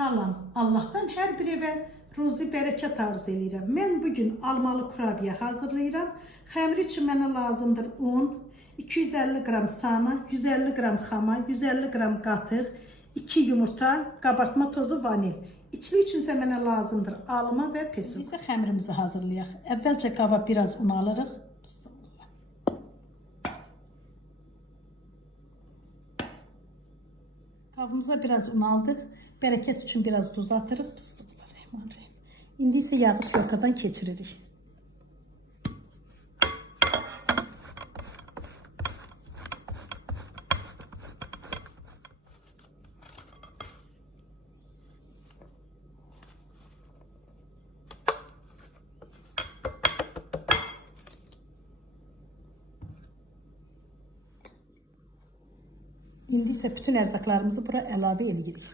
Salam, Allah'tan hər bir evə ruzi bərəkət arzu edirəm. Mən bugün almalı kurabiyə hazırlayıram. Xəmir üçün mənə lazımdır un, 250 qram sana, 150 qram xama, 150 qram qatıq, 2 yumurta, qabartma tozu, vanil. İçli üçünsə mənə lazımdır alma və pesto. İndi isə xəmirimizi hazırlayaq. Əvvəlcə qaba biraz un alırıq. Qabımıza biraz un aldıq. Bərəkət üçün biraz duz atırıq. Bismillahirrahmanirrahim. İndi isə yağı tyorkadan keçiririk. İndi isə bütün ərzaqlarımızı bura əlavə edirik.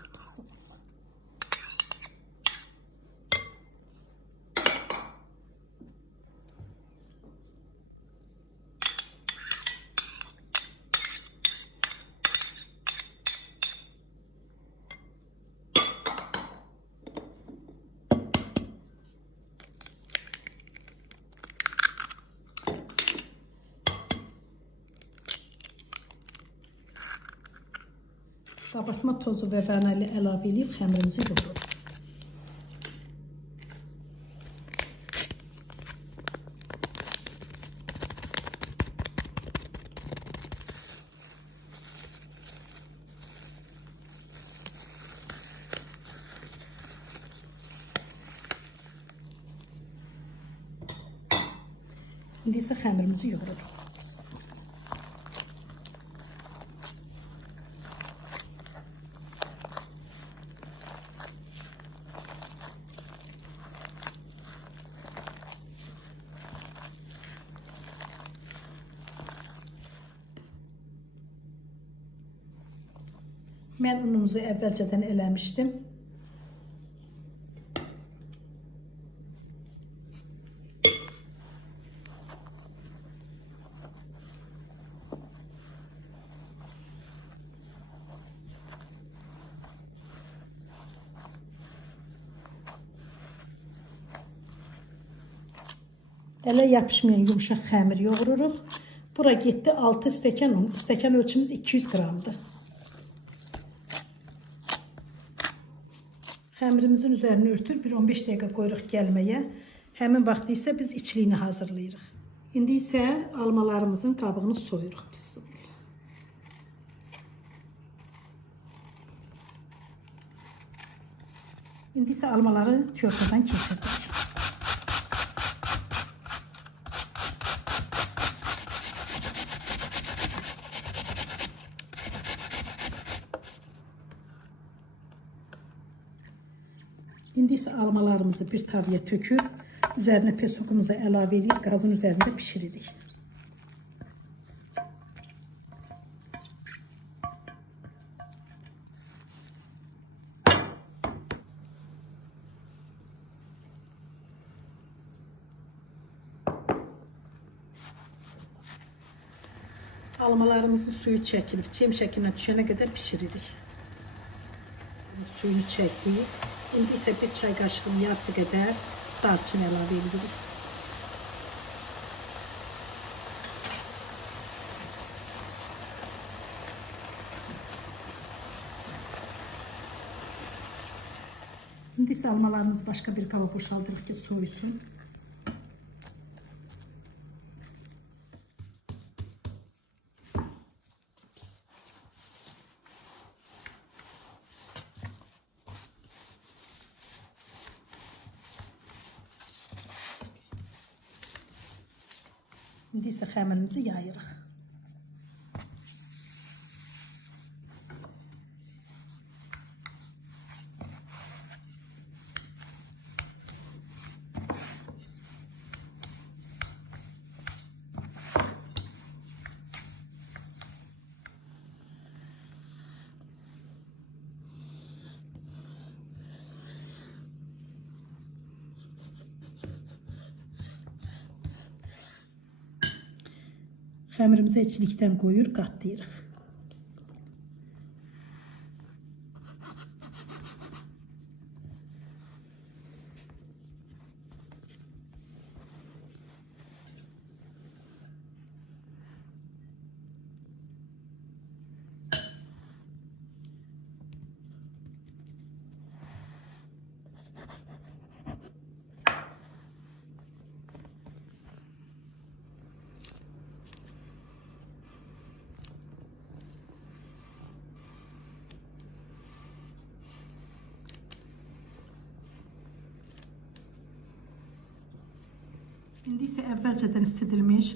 Qabartma tozu və vanili əlavə edib xəmirimizi yoğuruq. İndi isə xəmirimizi yoğururuq. Mən unumuzu əvvəlcədən eləmişdim. Ələ yapışmayan yumuşaq xəmir yoğururuq. Bura getdi 6 stəkan un. Stəkan ölçümüz 200 qramdır. Xəmirimizin üzərini örtür, 1-15 dəqiqə qoyuruq gəlməyə. Həmin vaxtı isə biz içliyini hazırlayırıq. İndi isə almalarımızın qabığını soyuruq. İndi isə almaları tyorkadan keçirdik. İndi isə almalarımızı bir tavaya tökür, üzərinə pestokumuzu əlavə edib qazın üzərində pişiririk. Almalarımızın suyu çəkilir, çem şəklinə düşənə qədər pişiririk. Suyunu çəkdik. İndi isə bir çay qaşığının yarısı qədər darçın əlavə edirik biz. İndi isə almalarımızı başqa bir qaba boşaldırıq ki, soyusun. İndi isə xəmirimizi yayırıq. Xəmirimizi içlikdən qoyur, qatlayırıq. İndi isə əvvəlcədən istidilmiş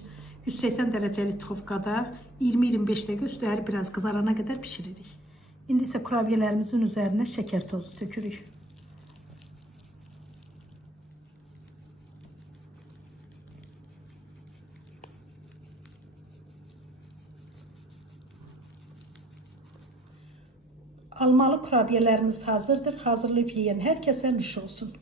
180 dərəcəli duxovkada 20-25 dəqiqə üstləri biraz qızarana qədər bişiririk. İndi isə kurabiyələrimizin üzərinə şəkər tozu tökürük. Almalı kurabiyələrimiz hazırdır. Hazırlayıb yeyən hər kəsə nuş olsun.